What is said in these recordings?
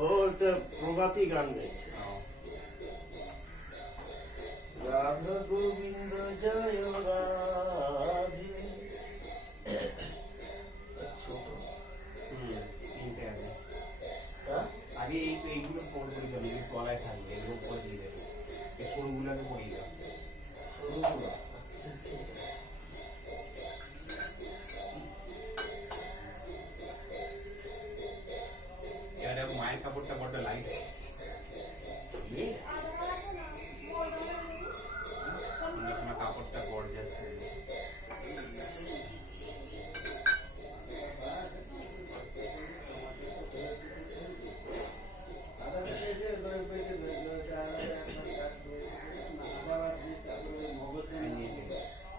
ওটা প্রভাতী গান গাইছে। রাধা গোবিন্দ জয় রাধে। তিনটে আগে আগে এইগুলো পড়ে যাবে, তলায় থাকবে, এগুলো পরে দিয়ে দেবে, এই সরুগুলোকে পড়িয়ে যাবে। সরুগুলো এবারে মায়ের কাপড়টা বড্ড লাইট, কাপড়টা গর্জাস।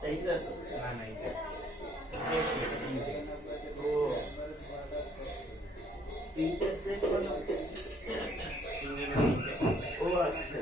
এইটা তো না না, এটা শেষ হয়েছে তিনটে। ও তিনটে সেট হলো। তিনটে না তিনটে। ও আচ্ছা।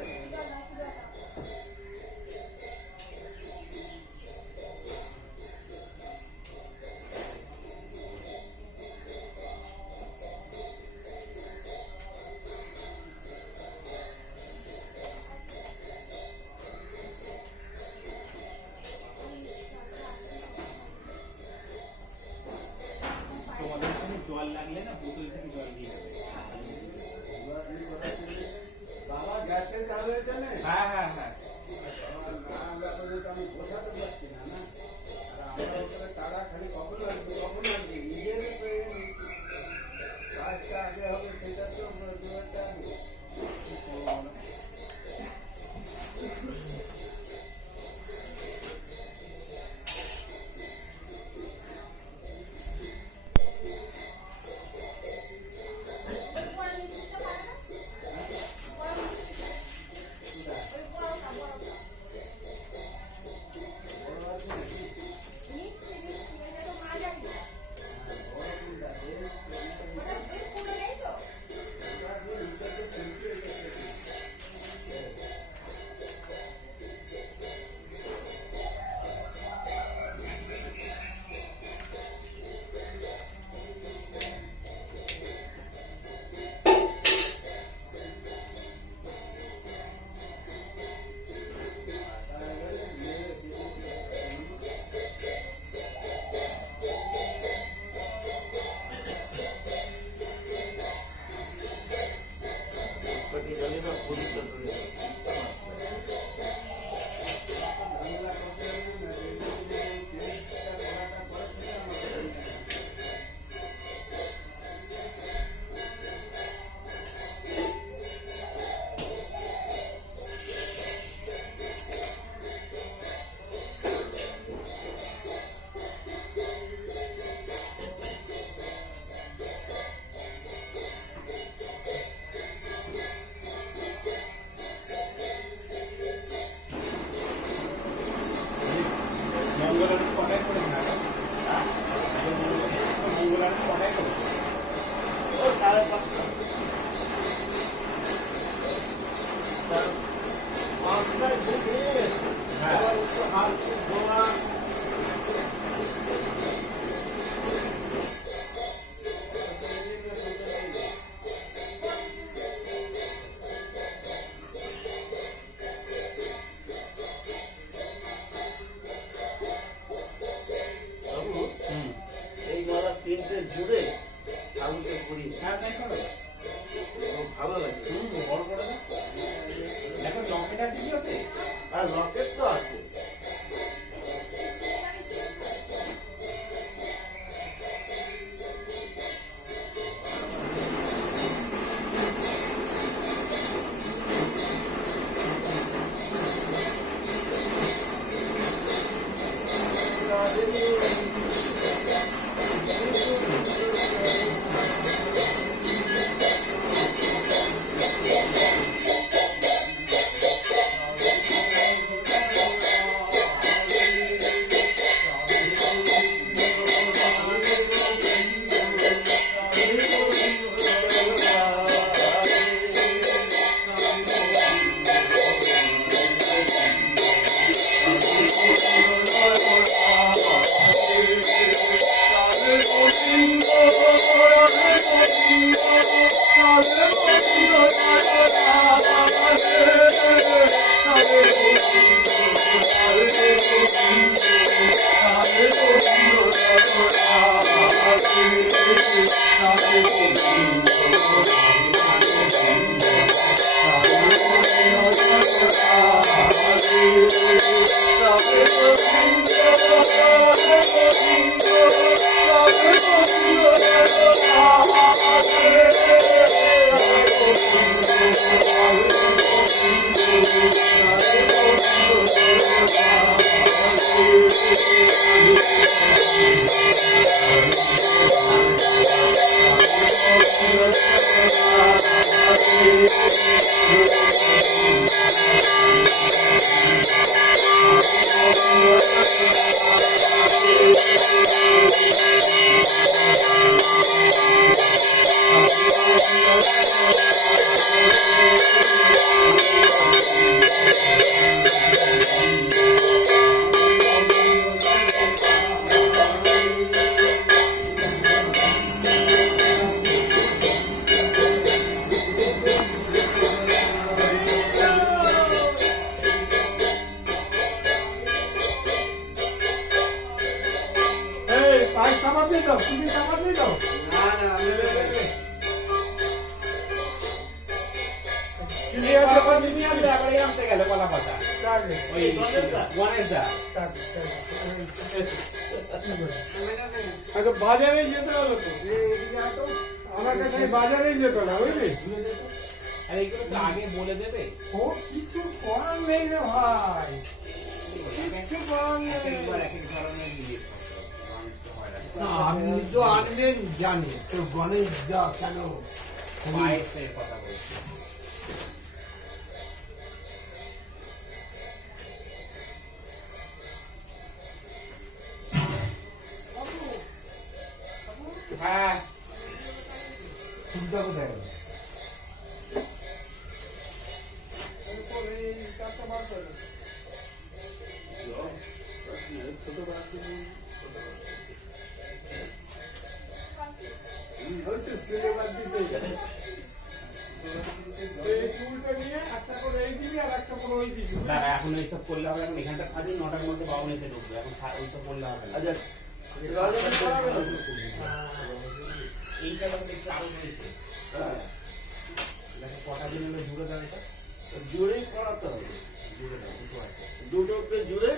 তোমাদের ওখানে জল লাগলে না বোতল থেকে জল দিয়ে দেবে। বাবা গ্যাসে চালু হয়েছে না? হ্যাঁ হ্যাঁ হ্যাঁ, আমি বসাতে পারছি না না, আর আমরা ওখানে তারা খালি কখন আসবে নিজের কাজটা আগে হবে, সেটা তো জোয়ারটা আগে। কটি জলে না পবিত্র করে দাও। মঙ্গলার কটায় করে না, মঙ্গলার কটায় করে? ও 5:30। পাঁচটায় থেকে আবার একটু হাত ধোয়া। বাবু এই গলা তিনটে জুড়ে আগুনকে পড়ি। হ্যাঁ তাই করো, ভালো লাগে। বড় করে দাও। দেখো লকেট আছে কি ওতে? আর লকেট তো আছে। এই পাঁচ সাবান দিয়ে দাও, তুমি সাবান দিয়ে দাও। না না আমি চিনি আছে এখন তুমি আনবে, আবার এই আনতে গেলে কলা পাতা। কাটবে। ওই গণেশদা। কাটবে, আচ্ছা বাজারে যেতে হলো তো, আমার কাছে বাজারেই যেত না বুঝলি। আর এইগুলো তো আগে বলে দেবে। ও কিছু করার নেই রে ভাই, কিছু করার নেই। একবার এক এক ধরনের জিনিস না, আপনি তো আনবেন জানি তো গণেশ দা কেন পায়েসের কথা বলছি। হ্যাঁ সুবিধা কোথায় গেল? এই চুলটা নিয়ে একটা করে এই দিবি আর একটা করে ওই দিবি। দাদা এখন এইসব করলে হবে, এখন এখানটা সাজিয়ে 9টার মধ্যে বাবন এসে ঢুকবে, এখন ওইসব করলে হবে না। আচ্ছা এইটা আমাদের একটু আরো রয়েছে। দেখো কটা দিন হলো জুড়ে দাও এটা। জুড়েই পড়াতে হবে, জুড়ে দাও, দুটো আছে। দুটোকে জুড়ে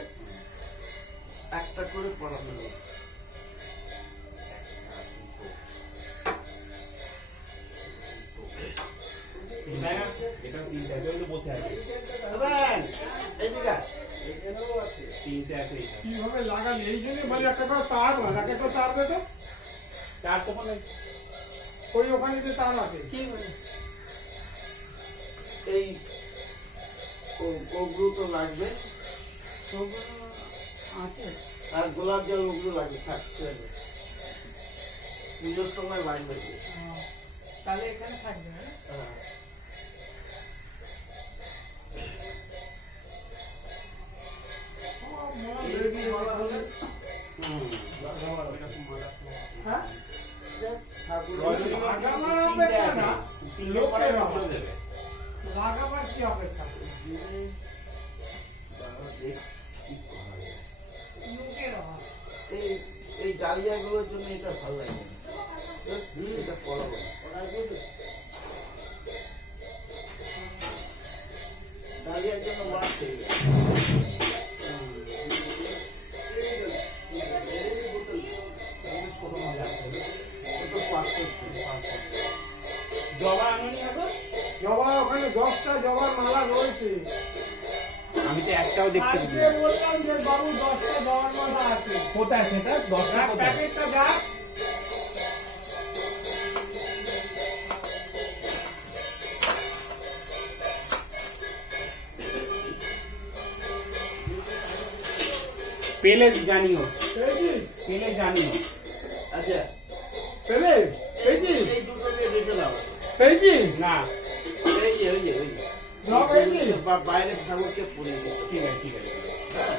একটা করে পড়াতে হবে। এটা তিনটা, এটা হলো বসে আছে। এইদিকে আয়। এখানেও আছে। তিনটে আছে এইটা। কিভাবে লাগালি এই জন্য বলি একটা করে তার মার, একটা করে তার দে তো। চার তো মানে ওই ওখানে যে তার আছে এই ওগুলো তো লাগবে আছে। আর গোলাপ জল ওগুলো লাগবে, থাকছে পুজোর সময় লাগবে। তাহলে এখানে থাকবে। হ্যাঁ। হ্যাঁ রজনীগন্ধা তিনটে আছে। সিঙ্গেল করে রজনীগন্ধা দেবে। লাগাবার কি অপেক্ষা? এই ডালিয়াগুলোর জন্য এটা ভালো লাগে না। এটা পড়াবো ডালিয়ার জন্য মাছ থেকে গেছে। ছোট মাছ আছে। ওটা 500 জবা আনুনি এখন? জবা ওখানে 10টা জবার মালা রয়েছে। আমি তো একটাও দেখতে আজকে পাচ্ছি না। বললাম যে বাবু 10টা জবার মালা আছে। কোথায় সেটা? 10টা কোথায়? প্যাকেটটা যা। পেলে জানিও, পেয়েছিস? পেলে জানিও। আচ্ছা পেলে? পেয়েছিস? এই দুটোকে রেখে দাও। পেয়েছিস? না, এই যে ওই যে ওই যে। না পেয়েছিস? বাইরের ঠাকুরকে পরিয়ে দিতে। ঠিক আছে, ঠিক আছে। হ্যাঁ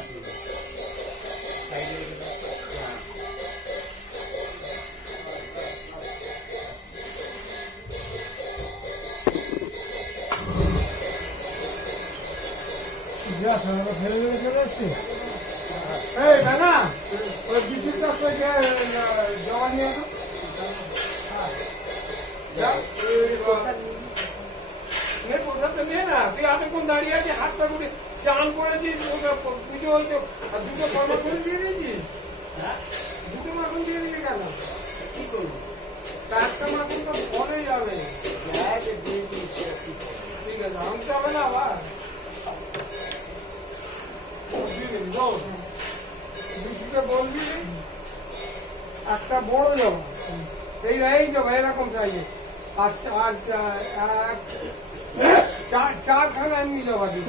সাইডে রেখে দাও। যা সারা ফেলে ফেলে চলে এসছি। এই দাদা, ওই বিচিত্রা থেকে জমা নিয়ে আসো। হ্যাঁ। যা, এই প্রসাদ নে, প্রসাদ তো নে না। তুই এতক্ষণ দাঁড়িয়ে আছিস, হাতটা করে চান করেছিস, ওসব পুজো হয়েছে, আর দুটো কর্মা করে দিয়ে দিয়েছিস। হ্যাঁ দুটো মাখন দিয়ে দিবি কেন? কি করবো? চারটা মাখন তো পরে যাবে। গ্যাস দিয়ে দিয়েছি আর কি করবো? ঠিক আছে, আনতে হবে না আবার। দিয়ে দিবি, বল। বিশুকে বলবি একটা বড় জমা, এই জমা এরকম সাইজে, আর চারখানা এমনি জমা দিবি।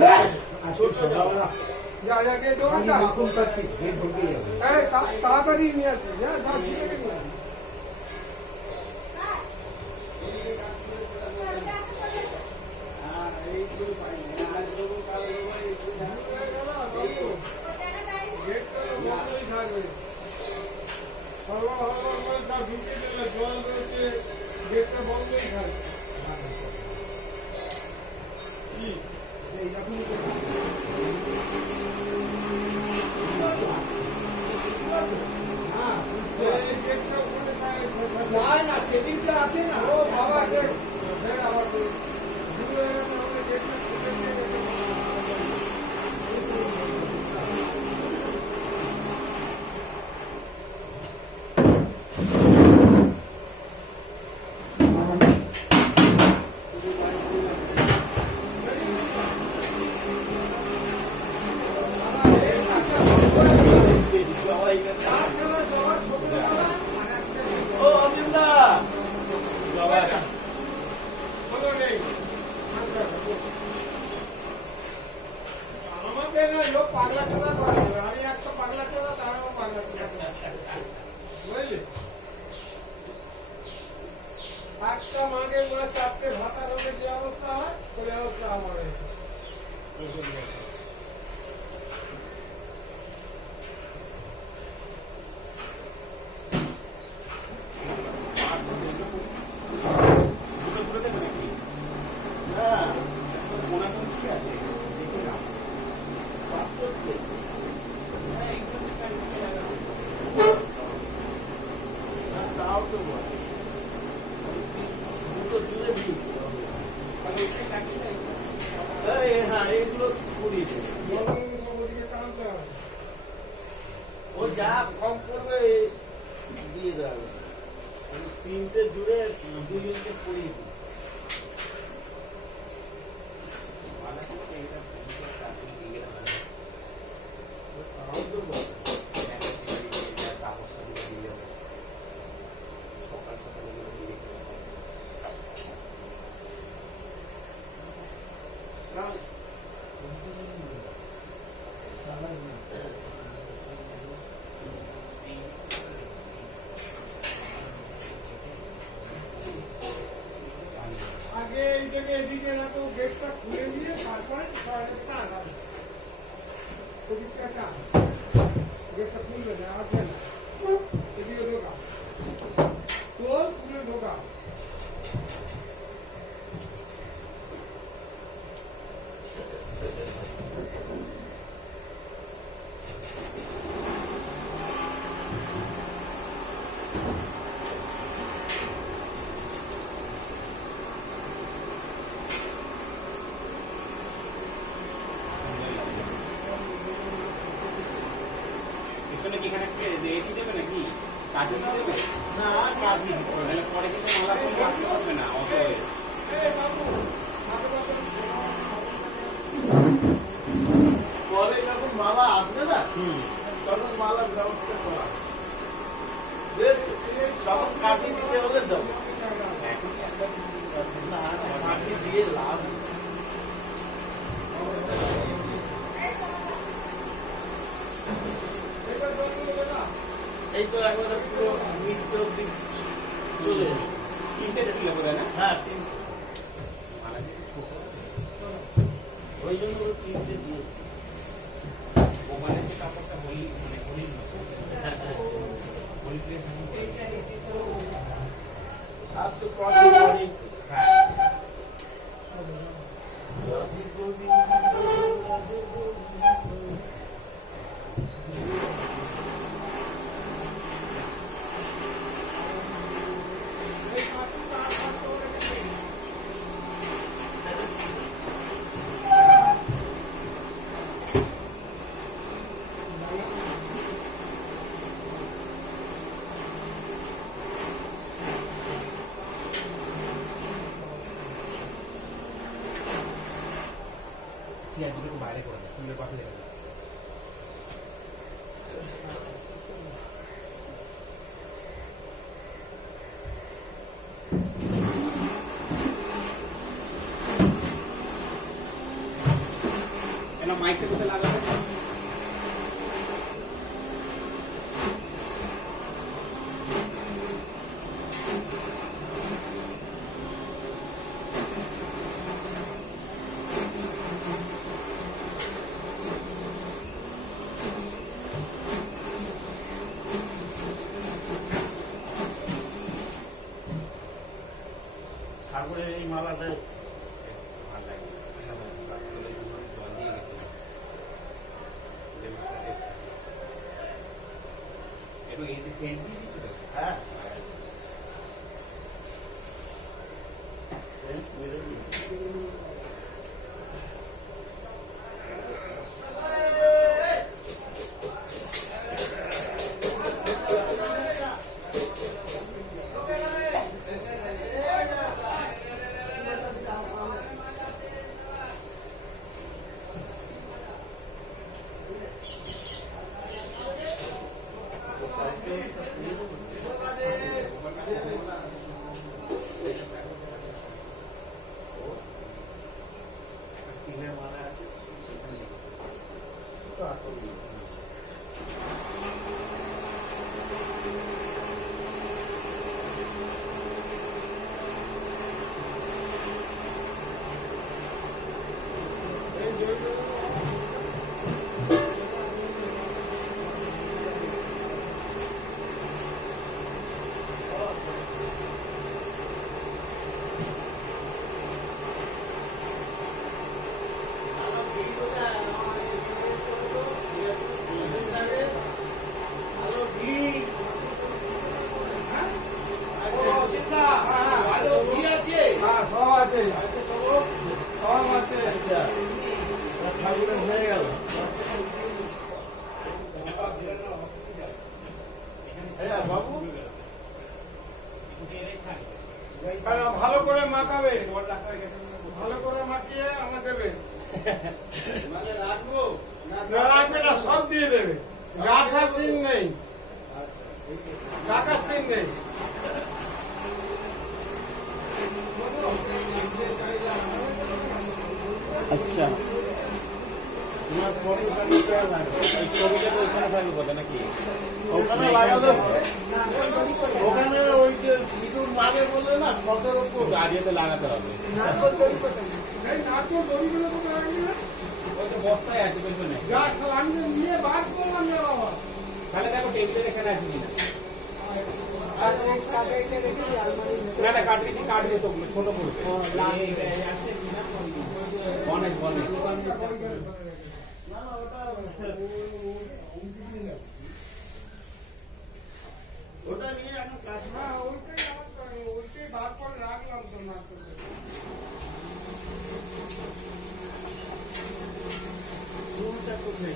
যা যা কে জমা আমি মাখন পাচ্ছি ঢের ঢুকে যাবে। তাড়াতাড়ি নিয়ে আসবি। হ্যাঁ, ও অমিন্দা আমাদের লোক পাগলা চোদা করে আমি একটা পাগলা চোদা তারও পাগলা চোদা বুঝলি একটা মাকে মানে চারটে ভাতা রোগে যে অবস্থা হয় ওই অবস্থা আমার হয়েছে এগুলো পুড়িয়ে দেবে। ওদিকে টানতে হবে ও যা কম করবে দিয়ে দেওয়া হবে। তিনটে জুড়ে দুজনকে পুড়িয়ে দিই আগে এইটাকে এদিকে রাখো গেটটা খুলে দিয়ে তারপরে টান ওদিকটা টান গেটটা খুলবে না আসবে না এদিকে ঢোকা তোর খুলে ঢোকা এখানে কি এখানে এটি দেবে নাকি কাঠি দেবে না কাটি তাহলে পরে কিন্তু মালা করে রাখতে পারবে না অত পরে যখন মালা আসবে না তখন মালার ব্যবস্থা করা বেশ, তখন কাটি দিতে হলে দেবো না কাটি দিয়ে লাভ নেই। এই তো একবারে পুরো মিড অব্দি চলে এলো। তিনটে দিলে বোধ হয় না হ্যাঁ তিনটে। ওই জন্য ওরা তিনটে দিয়েছে ওখানে যে কাপড়টা হলি মানে হলি হলি প্লেস আর তো কদিন অনেক চেয়ার দুটো একটু বাইরে করে দেয় ফুলের পাশে রেখে দেয় মাইকটা কোথায় লাগাবে তারপরে এই মালাটা ভালো লাগে জল দিয়ে গেছে একটু এতে সেন্ট দিয়ে দিচ্ছিল হ্যাঁ সিলের মারা আছে এখানে হ্যাঁ, সব আছে। সব আছে। ঠাকুরের হয়ে গেল বাবু আর ভালো করে মাখাবে, ভালো করে মাখিয়ে আমার দেবে। মানে রাখবো না রাখবে না, সব দিয়ে দেবে। রাখার সিন নেই, রাখার সিন নেই। আচ্ছা তোমার ফটোটা নিতে হবে এই ছবিটা তো ওখানে থাকবে কথা নাকি ওখানে লাগাতে ওখানে ওই যে সিঁদুর মানে বললে না ছকের উপর গাড়িতে লাগাতে হবে এই নারকেল দড়িগুলো তো রাখবি না। ওই তো বস্তায় আছে পেছনে যা আমি নিয়ে বার করলাম না বাবা। তাহলে দেখো টেবিলের এখানে আছে কিনা না না কাটবে কি কাটবে তো ছোট করবে আছে কিনা বনে বনে না না ওটা ওটা নিয়ে এখন কাজ হ্যাঁ, ওইটাই বার করে রাখলাম তো নারকেল। রুমটা কোথায়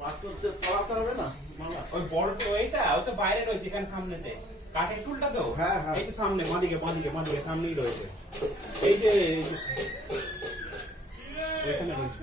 বাস্তবতে পড়াতে হবে না মামা ওই বড় তো এইটা ও তো বাইরে রয়েছে এখানে সামনেতে কাঠের টুলটা তো হ্যাঁ, হ্যাঁ। এই তো সামনে বাঁদিকে বাঁদিকে বাঁদিকে সামনেই রয়েছে এই যে এখানে রয়েছে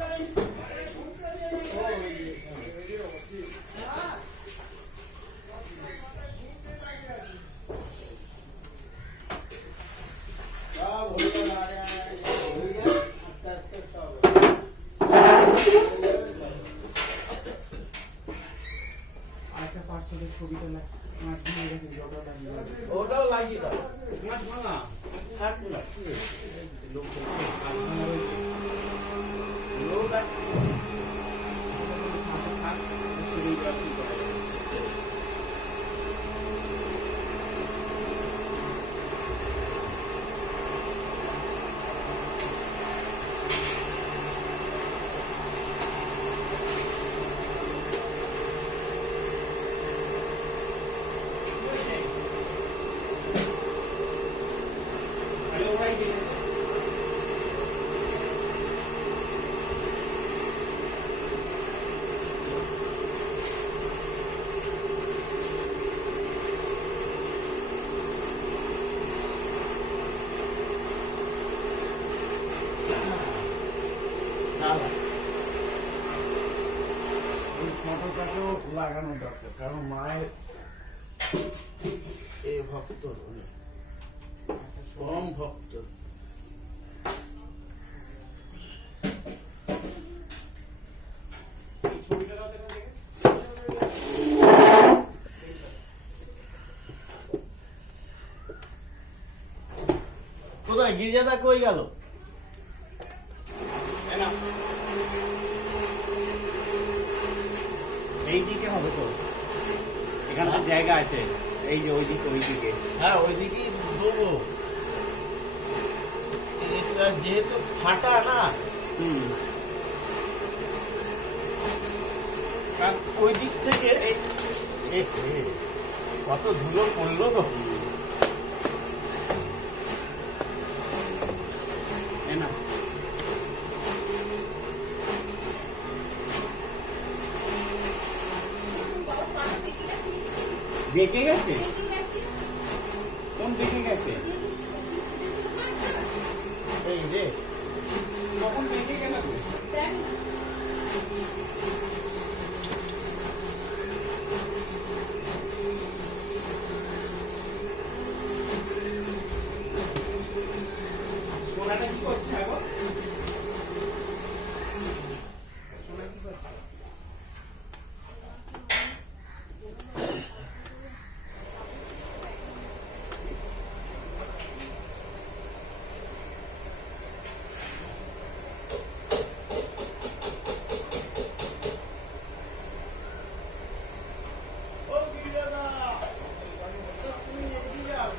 আরেকটা পার্সেলের ছবিটা মাছ দিয়ে রেখে দিই ওটাও লাগিয়ে দেবো। ওটাও লাগিয়ে দাও মাছ ভাঙা থাক না লোক মাছ ভাঙা রয়েছে লোক আর থাক শরীরটা কি করে হ্যালো ভাই ওই ফটোটাকেও লাগানো দরকার কারণ মায়ের এই ভক্ত পরম ভক্ত এই ছবিটা দাও দেখো দেখে কোথায় গির্জাদা কই গেল এই নাও। এই দিকে হবে তো এখানে তো জায়গা আছে এই যে ওই দিকে হ্যাঁ ওইদিকেই দেবো এটা যেহেতু ফাটা না হুম ওই দিক থেকে কত ধুলো পড়লো তো না বেঁকে গেছে? কোন বেঁকে গেছে? এই যে কখন বেঁকে গেল? সোনাটা কি করছে এখন? সোনা কি করছে? ও বিরাদা তুমি এগিয়ে যাও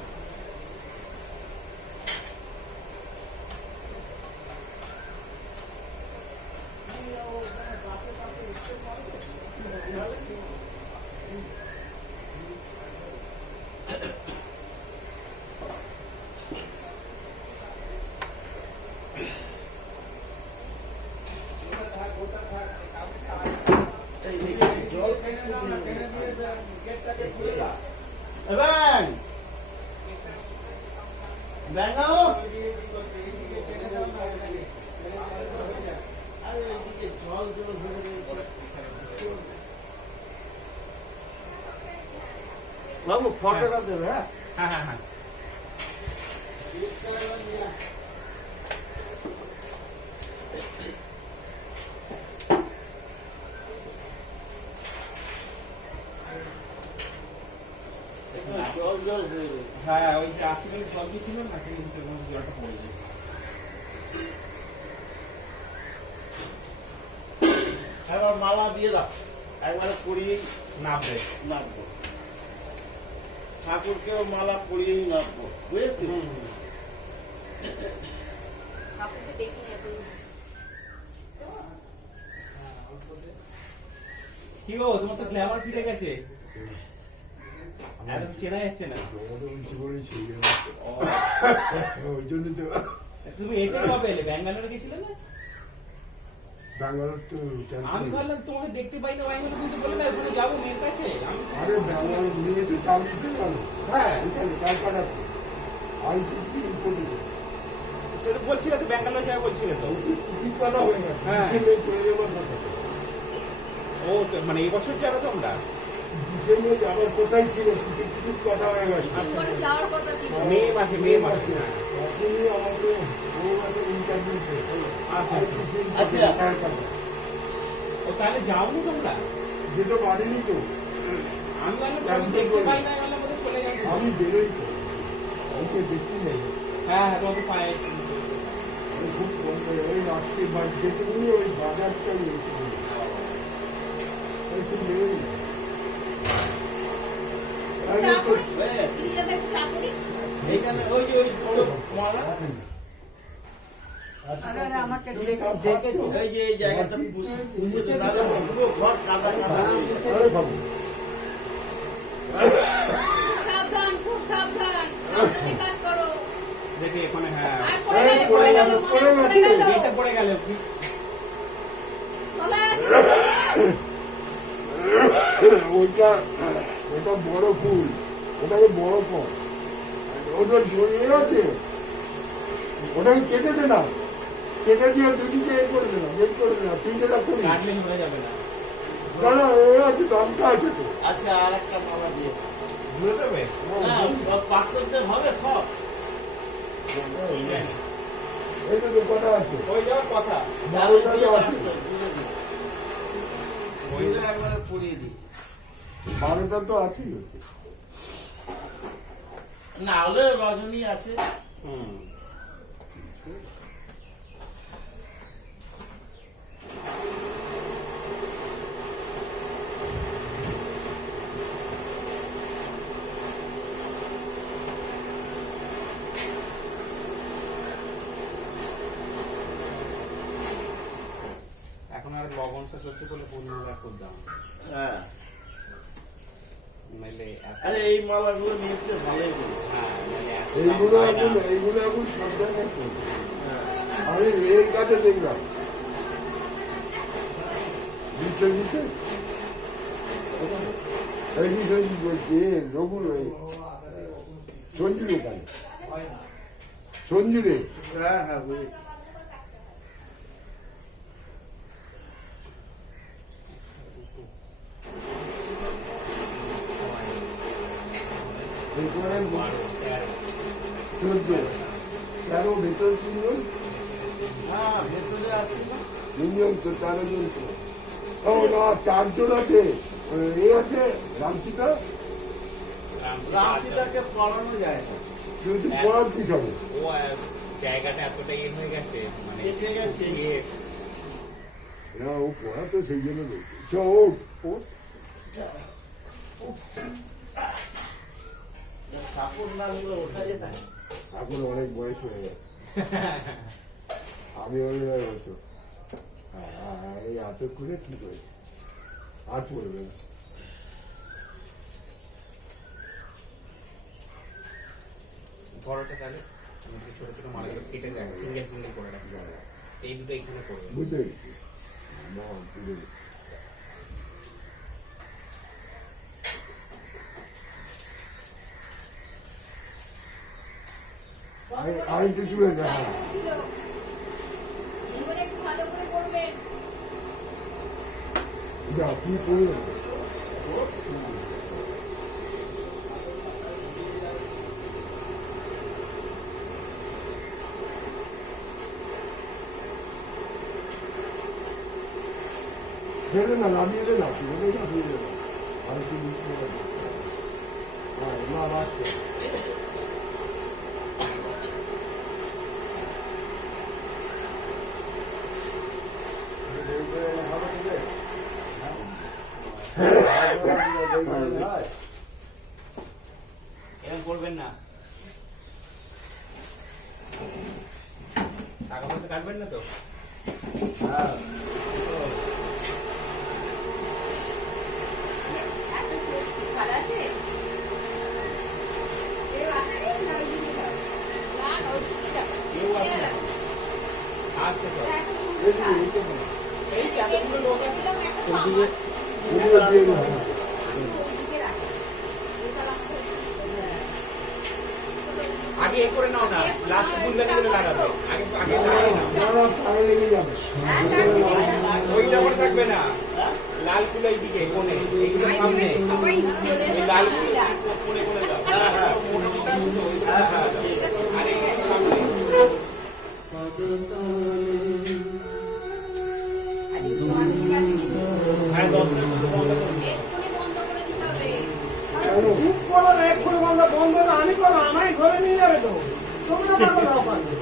জল টেনে দাও না, টেনে দিয়ে গেটটাকে খুলে দাও। ব্যাং ব্যাঙাও এইদিকে টেনে দাও না, এটাকে। টেনে দিলে তো হয়ে যায়। আরে এদিকে জল জল ভরে রয়েছে বাবু ফটোটা দেবে হ্যাঁ হ্যাঁ হ্যাঁ হ্যাঁ জল জল হয়ে রয়েছে হ্যাঁ ওই যে আজকে জল দিচ্ছিল না সেখানে জলটা পড়ে যায়। এবার মালা দিয়ে দাও একবারে পরিয়ে নামবে। নামবো ঠাকুরকেও মালা পরিয়েই নামবো বুঝেছি ঠাকুরকে দেখিনি এখন। কি গো তোমার তো গ্ল্যামার ফিরে গেছে, একদম চেনা যাচ্ছে না। ও, ওই জন্য তো তুমি এতে কবে এলে? ব্যাঙ্গালোরে গেছিলে না? ব্যাঙ্গালোর তো আমি ভাবলাম তোমাকে দেখতে পাই না ব্যাঙ্গালোর, কিন্তু বলে দেয় ওখানে যাবো মেয়ের কাছে। আরে ব্যাঙ্গালোর নিয়ে তো চালিয়ে দিতে পারো। হ্যাঁ ক্যালকাটা আইটিসি ইম্পোর্টেড সেটা বলছিলে তো, ব্যাঙ্গালোর যাবে বলছিলে তো। টিকিট কাটা হয়ে গেছে। হ্যাঁ। ডিসেম্বরে চলে যাবার কথা। ও তো মানে এই বছর যাবে তোমরা? ডিসেম্বরে যাবার কোথায় ছিল, টিকিট কাটা হয়ে গেছে। ডিসেম্বরে যাওয়ার কথা ছিল। মে মাসে হ্যাঁ। এখনই আমাকে ও একটা ইন্টারভিউ আচ্ছা আচ্ছা। আচ্ছা। ও তাহলে যাওনি তোমরা? যেতে পারিনি তো, আমি ভাবলাম তোমাকে দেখতে পাই না, বললাম বোধহয় চলে যাবে। আমি বেরোই তো, ওকে দেখছি না। হ্যাঁ হ্যাঁ তোমাকে পায়ে আমি খুব কম করে ওই রাত্রে যেটুকুনি ওই বাজারটা একটু বেরোই না। চা করি? দিদিটাকে একটু চা করি? এইখানে ওই যে ওই বড় মালা এই যে এই জায়গাটা মুছে দাও পুরো ঘর কাদা কাদা হয়ে গেছে। আরে বাবু, সাবধান, খুব সাবধান। সাবধানে কাজ করো। দেখি এখানে। হ্যাঁ আর পড়ে গেল, পড়ে গেল, পড়ে গেল। এটা পড়ে গেল। চলে আসো। ওইটা ওটা বড় ফুল, ওটাকে বড় ফল, ওটা জড়িয়ে আছে, ওটাকে কেটে দে না, কেটে দিয়ে দুদিকে এ করে দে না, বের করে দে না, তিনটেটা করি কাটলে হয়ে যাবে না। না না, এ আছে তো, আমটা আছে তো, আচ্ছা আর একটা মালা দিয়ে ধুয়ে দেবে? না পাঁচশোতে হবে সব এই তো কটা আছে, ওই যাওয়ার কথা। বারোটা আছে, ওইটা একবারে পরিয়ে দিই বারোটা তো আছেই। না হলে রজনী আছে হুম এখন আর লবণটা চলছে বলে পূর্ণরা খুব দাম হ্যাঁ নাইলে এত- আরে এই মালাগুলো নিয়েছে ভালোই বলে। হ্যাঁ, নাইলে এত দাম এইগুলো হয় না। এখন সাবধানে করবো। আমি এই কাজে দেখলাম দিচ্ছে এই বিষয় কি বলছি রঘুল সঞ্জুর ওখানে সঞ্জুরে হ্যাঁ হ্যাঁ বুঝেছি বারো, তেরো। 14 তেরো ভেতর 3 জন হ্যাঁ ভেতরে আছে না 3 জন তো 13 জন তো ও না 4 জন আছে এই আছে রামসীতা রাশিটাকে পড়ানো যায় না কিন্তু পড়ার কি হবে ও জায়গাটা এতটা ইয়ে হয়ে গেছে মানে কেটে গেছে। ইয়ে, না ও পড়া তো সেই জন্য বলছি চোখ সাপোর্ট না হলে ওঠা যেত না। এখন অনেক বয়স হয়ে গেছে আমি অনেক বয়স এই আটক করে কি করেছি আর পড়বে না বড়টা তাহলে আমি একটু ছোট ছোট মালাগুলো কেটে দেয় সিঙ্গেল সিঙ্গেল করে রাখি এই দুটো এখানে করবো বুঝতে পেরেছি না বুঝতে পেরেছি আমি তো তুলে দেয় ছিল। এবারে একটু ভালো করে করবেন। যা কি করবে ছেড়ে না নামিয়ে দে না ছেড়ে দে নামিয়ে দে না আর কি বুঝতে পারছি হ্যাঁ মা বাচ্চা এরকম করবেন না টাকা পয়সা কাটবেন না তো হ্যাঁ ভালো আছে? কেউ আসেনি? না ওইদিকে যাও? না, না, ওইদিকে যাও। কেউ আসে না আচ্ছা স্যার এত সুন্দর কাজ। এই যে এতগুলো লোক আছে বলছিলাম একটা তো ওইদিকে আমার। ওগুলো দিয়ে দেবো ওইদিকে রাখো। ওইটা রাখো। আগে এ করে নাও না লাস্ট বুল্লানি করে লাগাবে আগে আগে লাগাই না না তাহলে লেগে যাবে হ্যাঁ, চারদিকে রাখো। ওইটা করে থাকবে না লাল ফুল এইদিকে কোণে এইগুলো আমি সামনে ভেবেছি সবাই চলে এই এসে লাল ফিরে আসবে। ফুল কোণে কোণে দাও হ্যাঁ হ্যাঁ ঠিক আছে। আরে এইগুলো সামনে আর এই জল দিয়ে রাখি। হ্যাঁ 10 মিনিট মতো বন্ধ করুন এক্ষুনি বন্ধ করে দিতে হবে। খুব করো না এক্ষুনি বন্ধ না আমি করো আমায় ধরে নিয়ে যাবে তো তোমরা না করো পারবে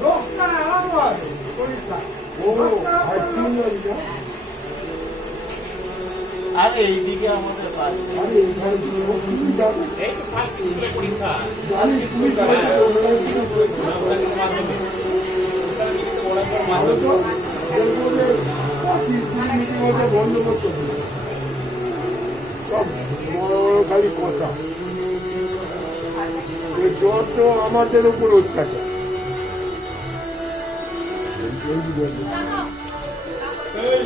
দোষটা আরাম হবে পরীক্ষা আরে এইদিকে আমাদের বাড়ি এই তো সাল স্কুলে পরীক্ষা বন্ধ করতে হবে সব বড় বড় খালি কথা যত আমাদের উপর অত্যাচার রাখো। এই,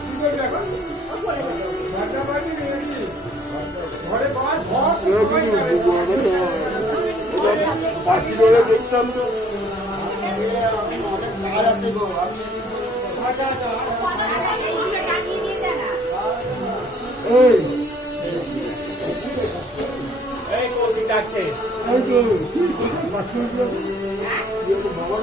কি করবি এখন? ও চলে যাবে। ঘরটা বাড়ি রেখেছি। ঘরে বস, বস, সবাই যাবে। পাখি ধরে দেখতাম তো কার আছে গো আমি আচ্ছা, আচ্ছা। এইগুলো টাঙিয়ে দিয়ে যা না। এই এই কৌশিক ডাকছে এই তো, মাছুর হ্যাঁ? বাবার